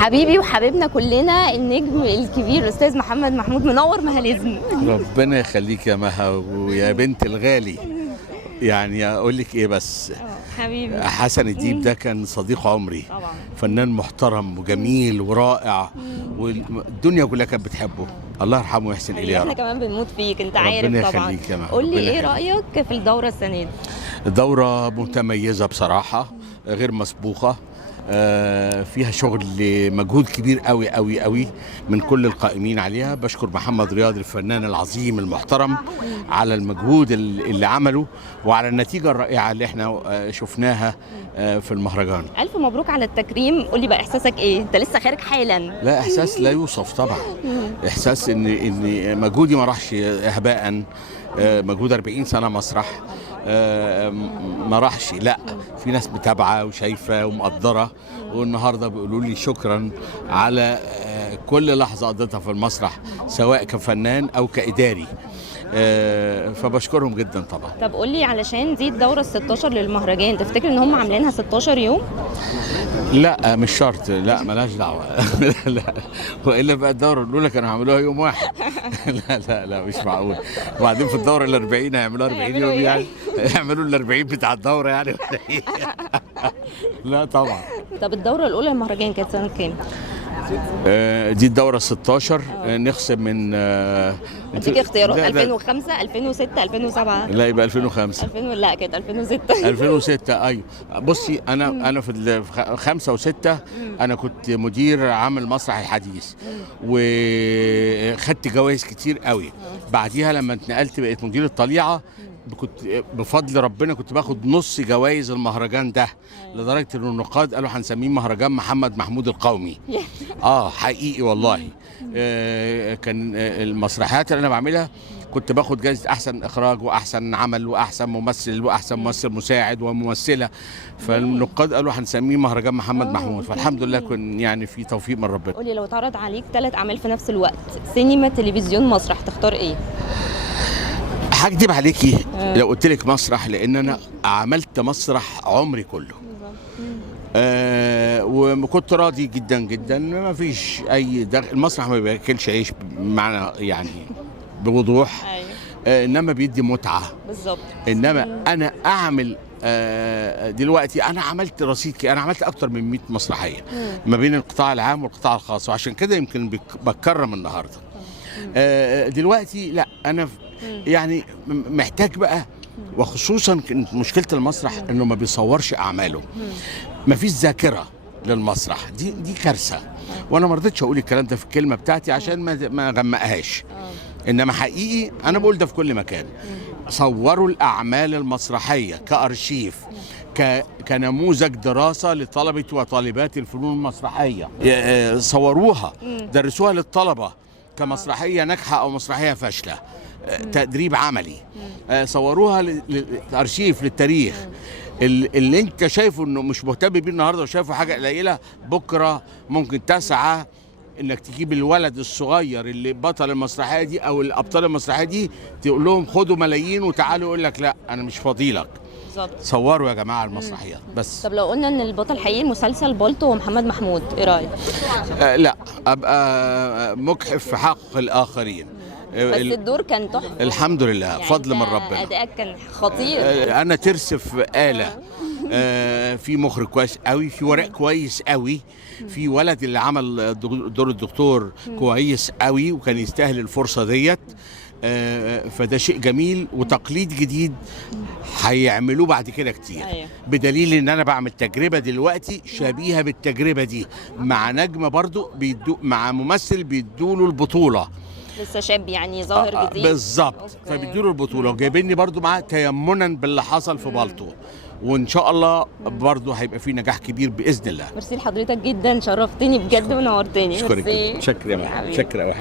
حبيبي وحبيبنا كلنا النجم الكبير الاستاذ محمد محمود، منور مهاليزم. ربنا يخليك يا مها ويا بنت الغالي. يعني اقول لك ايه بس، حبيبي حسن الديب ده كان صديق عمري، طبعا فنان محترم وجميل ورائع، والدنيا كلها كانت بتحبه. الله يرحمه ويحسن اليه يا احنا رب. كمان بنموت فيك، انت ربنا عارف طبعا. يخليك يا مها. قول لي ربنا ايه يخليك. رايك في الدوره السنه دي؟ دورة متميزة بصراحة، غير مسبوقة، فيها شغل مجهود كبير قوي قوي قوي من كل القائمين عليها. بشكر محمد رياض الفنان العظيم المحترم على المجهود اللي عمله وعلى النتيجة الرائعة اللي احنا شفناها في المهرجان. الف مبروك على التكريم. قول لي بقى احساسك ايه؟ انت لسه خارج حالا. لا، احساس لا يوصف طبعا. احساس ان مجهودي ما راحش هباء. مجهود 40 سنة مسرح ما راحش، لا، في ناس متابعه وشايفه ومقدره، والنهارده بيقولوا لي شكرا على كل لحظه قضيتها في المسرح سواء كفنان او كاداري. فبشكرهم جدا طبعا. طب قول لي، علشان دي الدوره ال 16 للمهرجان، تفتكر ان هم عاملينها 16 يوم؟ لا مش شرط، لا ملهاش دعوه. لا، والا بقى الدوره الاولى كانوا هيعملوها يوم واحد. لا مش معقول. وبعدين في الدوره ال 40 هيعملوها 40 يوم يعني؟ يعملوا ال 40 بتاع الدوره يعني ولا ايه؟ لا طبعا. طب الدوره الاولى للمهرجان كانت سنه كام؟ دي الدورة 16. نخصم من اديك اختيارات: 2005 2006 2007. لا، يبقى 2005. لا كانت 2006. 2006 ايوه. بصي انا في 5 و6 انا كنت مدير عام مسرح الحديث، وخدت جوائز كتير قوي. بعديها لما اتنقلت بقيت مدير الطليعة، كنت بفضل ربنا كنت باخد نص جوائز المهرجان ده، لدرجه ان النقاد قالوا هنسميه مهرجان محمد محمود القومي. حقيقي والله. كان المسرحيات اللي انا بعملها كنت باخد جائزه احسن اخراج واحسن عمل واحسن ممثل واحسن ممثل مساعد وممثله، فالنقاد قالوا هنسميه مهرجان محمد محمود. فالحمد لله كن يعني في توفيق من ربنا. قولي، لو اتعرض عليك 3 اعمال في نفس الوقت، سينما تلفزيون مسرح، تختار ايه؟ هكدب عليكي لو قلت لك مسرح، لان انا عملت مسرح عمري كله. وكنت راضي جدا جدا، ما فيش اي المسرح ما بياكلش عيش معنى يعني بوضوح. انما بيدي متعه بالظبط. انما انا اعمل دلوقتي انا عملت رصيد، انا عملت اكتر من 100 مسرحيه ما بين القطاع العام والقطاع الخاص، وعشان كده يمكن بتكرم النهارده. دلوقتي لا، انا يعني محتاج بقى، وخصوصا كانت مشكله المسرح انه ما بيصورش اعماله، ما فيش ذاكره للمسرح. دي كارثه، وانا ما رضيتش اقول الكلام ده في الكلمه بتاعتي عشان ما اغمقهاش. انما حقيقي انا بقول ده في كل مكان. صوروا الاعمال المسرحيه كارشيف، كنموذج دراسه لطلبه وطالبات الفنون المسرحيه. صوروها، درسوها للطلبه كمسرحيه ناجحه او مسرحيه فاشله، تدريب عملي. صوروها للارشيف للتاريخ. اللي انت شايفه انه مش مهتم بيه النهارده وشايفه حاجه قليله، بكره ممكن تسعى انك تجيب الولد الصغير اللي بطل المسرحيه دي او الابطال المسرحيه دي، تقول لهم خدوا ملايين وتعالوا، يقول لك لا انا مش فاضيلك. بالظبط. صوروا يا جماعه المسرحيات بس. طب لو قلنا ان البطل الحقيقي مسلسل بالطو ومحمد محمود، ايه رايك؟ لا، ابقى مجحف في حق الاخرين. بس الدور كان تحفه الحمد لله، يعني فضل من ربنا. ادائك كان خطير. انا ترسف آلة. في مخرج كويس قوي، في ورق كويس قوي، في ولد اللي عمل دور الدكتور كويس قوي وكان يستاهل الفرصه ديت. فده شيء جميل وتقليد جديد هيعملوه بعد كده كتير. بدليل ان انا بعمل تجربه دلوقتي شبيهه بالتجربه دي مع نجم برضو مع ممثل بيدوله البطوله، لسه شاب يعني ظاهر جديد. بالظبط. فبيدوله البطوله وجايبيني برضو معاه تيمنا باللي حصل في بالطو، وان شاء الله برضو هيبقى في نجاح كبير باذن الله. ميرسي لحضرتك جدا، شرفتني بجد ونورتني. شكرا يا حبيبي. شكرا.